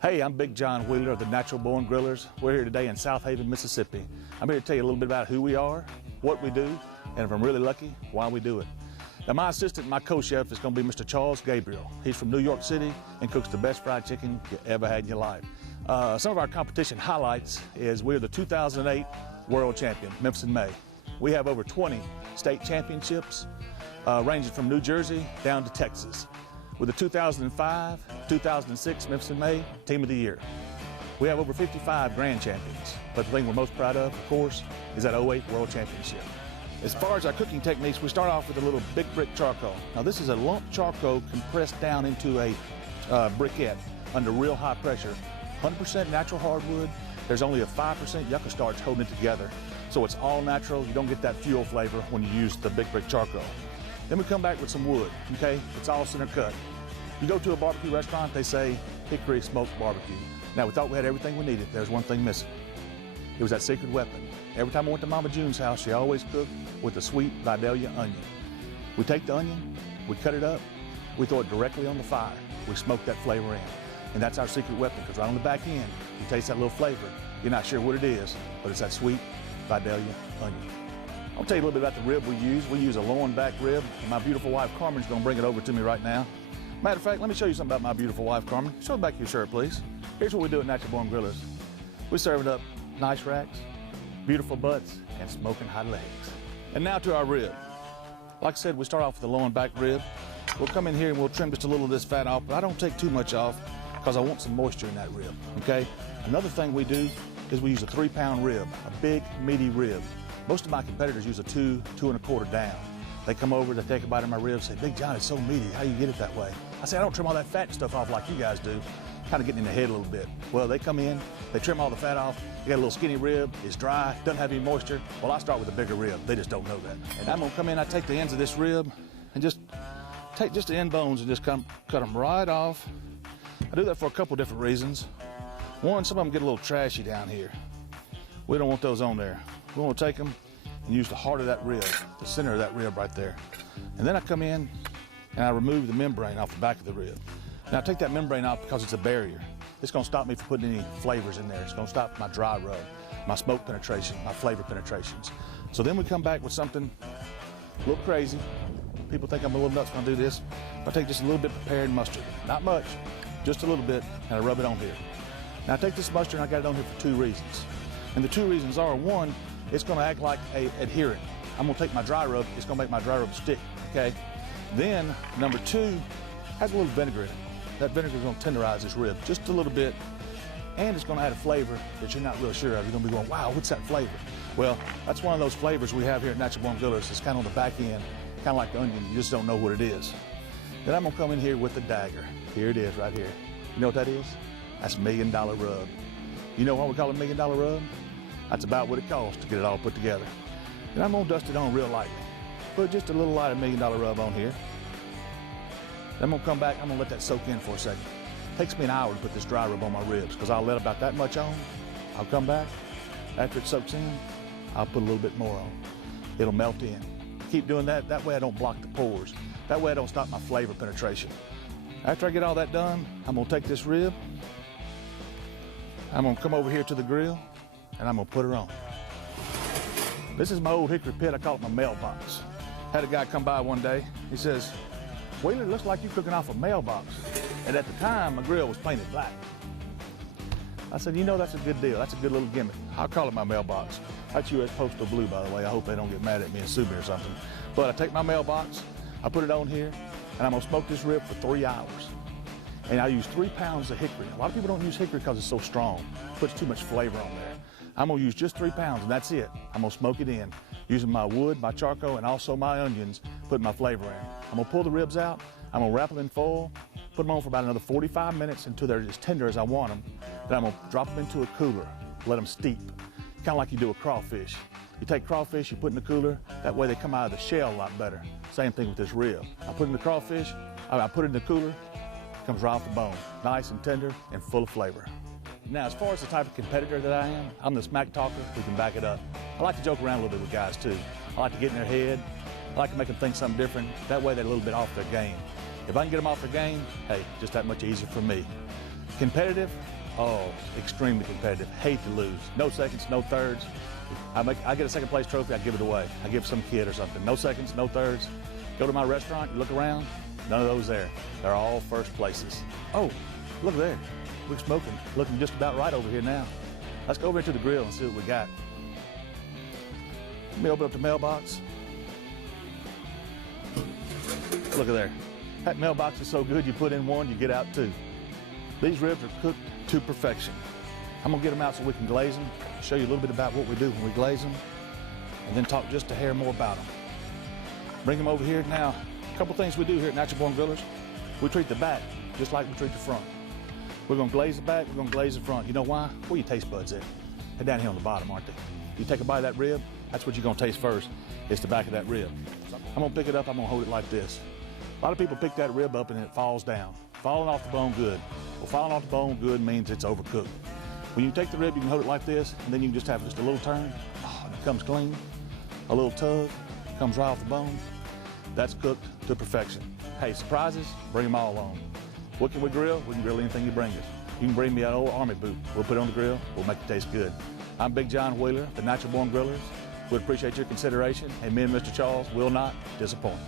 Hey, I'm Big John Wheeler of the Natural Born Grillers. We're here today in South Haven, Mississippi. I'm here to tell you a little bit about who we are, what we do, and if I'm really lucky, why we do it. Now, my assistant, my co-chef is going to be Mr. Charles Gabriel. He's from New York City and cooks the best fried chicken you ever had in your life. Some of our competition highlights is we're the 2008 World Champion, Memphis in May. We have over 20 state championships, ranging from New Jersey down to Texas. With the 2005, 2006 Memphis in May Team of the Year. We have over 55 grand champions, but the thing we're most proud of course, is that 08 World Championship. As far as our cooking techniques, we start off with a little big brick charcoal. Now this is a lump charcoal compressed down into a briquette under real high pressure. 100% natural hardwood. There's only a 5% yucca starch holding it together. So it's all natural. You don't get that fuel flavor when you use the big brick charcoal. Then we come back with some wood, okay? It's all center cut. You go to a barbecue restaurant, they say hickory smoked barbecue. Now, we thought we had everything we needed. There's one thing missing. It was that secret weapon. Every time I went to Mama June's house, she always cooked with a sweet Vidalia onion. We take the onion, we cut it up, we throw it directly on the fire. We smoke that flavor in. And that's our secret weapon, because right on the back end, you taste that little flavor. You're not sure what it is, but it's that sweet Vidalia onion. I'll tell you a little bit about the rib we use. We use a loin back rib, and my beautiful wife Carmen's gonna bring it over to me right now. Matter of fact, let me show you something about my beautiful wife Carmen. Show the back of your shirt, please. Here's what we do at Natural Born Grillers. We serve it up nice racks, beautiful butts, and smoking hot legs. And now to our rib. Like I said, we start off with the loin back rib. We'll come in here and we'll trim just a little of this fat off, but I don't take too much off because I want some moisture in that rib, okay? Another thing we do is we use a 3-pound rib, a big, meaty rib. Most of my competitors use a 2, 2 1/4 down. They come over, they take a bite of my ribs, say, Big John, it's so meaty, how you get it that way? I say, I don't trim all that fat and stuff off like you guys do. Kind of getting in the head a little bit. Well, they come in, they trim all the fat off, they got a little skinny rib, it's dry, doesn't have any moisture. Well, I start with a bigger rib, they just don't know that. And I'm gonna come in, I take the ends of this rib and just take just the end bones and just cut them right off. I do that for a couple different reasons. One, some of them get a little trashy down here. We don't want those on there. We want to take them and use the heart of that rib, the center of that rib right there. And then I come in and I remove the membrane off the back of the rib. Now I take that membrane off because it's a barrier. It's going to stop me from putting any flavors in there. It's going to stop my dry rub, my smoke penetration, my flavor penetrations. So then we come back with something a little crazy. People think I'm a little nuts when I do this. I take just a little bit of prepared mustard, not much, just a little bit, and I rub it on here. Now I take this mustard and I got it on here for 2 reasons. And the 2 reasons are, one, it's gonna act like a adherent. I'm gonna take my dry rub, it's gonna make my dry rub stick, okay? Then, number 2, has a little vinegar in it. That vinegar is gonna tenderize this rib just a little bit, and it's gonna add a flavor that you're not real sure of. You're gonna be going, wow, what's that flavor? Well, that's one of those flavors we have here at Natural Born Grillers. It's kind of on the back end, kind of like the onion, you just don't know what it is. Then I'm gonna come in here with the dagger. Here it is right here. You know what that is? That's $1 million rub. You know why we call it $1 million rub? That's about what it costs to get it all put together. And I'm gonna dust it on real lightly. Put just a little light of $1 million rub on here. Then I'm gonna come back, I'm gonna let that soak in for a second. It takes me an hour to put this dry rub on my ribs because I'll let about that much on. I'll come back, after it soaks in, I'll put a little bit more on. It'll melt in. Keep doing that, that way I don't block the pores. That way I don't stop my flavor penetration. After I get all that done, I'm gonna take this rib, I'm gonna come over here to the grill, and I'm gonna put her on. This is my old hickory pit, I call it my mailbox. Had a guy come by one day, he says, Wheeler, it looks like you're cooking off a mailbox. And at the time, my grill was painted black. I said, you know, that's a good deal, that's a good little gimmick. I'll call it my mailbox. That's US Postal Blue, by the way. I hope they don't get mad at me and sue me or something. But I take my mailbox, I put it on here, and I'm gonna smoke this rib for 3 hours. And I use 3 pounds of hickory. A lot of people don't use hickory because it's so strong. It puts too much flavor on there. I'm gonna use just 3 pounds and that's it. I'm gonna smoke it in, using my wood, my charcoal, and also my onions, putting my flavor in. I'm gonna pull the ribs out, I'm gonna wrap them in foil, put them on for about another 45 minutes until they're as tender as I want them. Then I'm gonna drop them into a cooler, let them steep, kind of like you do a crawfish. You take crawfish, you put in the cooler, that way they come out of the shell a lot better. Same thing with this rib. I put in the crawfish, I put it in the cooler, comes right off the bone, nice and tender and full of flavor. Now, as far as the type of competitor that I am, I'm the smack talker who can back it up. I like to joke around a little bit with guys too. I like to get in their head. I like to make them think something different. That way they're a little bit off their game. If I can get them off their game, hey, just that much easier for me. Competitive? Oh, extremely competitive. Hate to lose. No seconds, no thirds. I get a second place trophy, I give it away. I give some kid or something. No seconds, no thirds. Go to my restaurant, you look around, none of those there. They're all first places. Oh, look there. We're smoking, looking just about right over here now. Let's go over into the grill and see what we got. Let me open up the mailbox. Look at there. That mailbox is so good, you put in one, you get out two. These ribs are cooked to perfection. I'm gonna get them out so we can glaze them, show you a little bit about what we do when we glaze them, and then talk just a hair more about them. Bring them over here now. A couple things we do here at Natural Born Grillers. We treat the back just like we treat the front. We're gonna glaze the back, we're gonna glaze the front. You know why? Where your taste buds at? They're down here on the bottom, aren't they? You take a bite of that rib, that's what you're gonna taste first. It's the back of that rib. I'm gonna pick it up, I'm gonna hold it like this. A lot of people pick that rib up and it falls down. Falling off the bone good. Well, falling off the bone good means it's overcooked. When you take the rib, you can hold it like this, and then you can just have just a little turn. Oh, and it comes clean. A little tug, comes right off the bone. That's cooked to perfection. Hey, surprises, bring them all on. What can we grill? We can grill anything you bring us. You can bring me an old army boot. We'll put it on the grill. We'll make it taste good. I'm Big John Wheeler, the Natural Born Grillers. We'd appreciate your consideration, and me and Mr. Charles will not disappoint.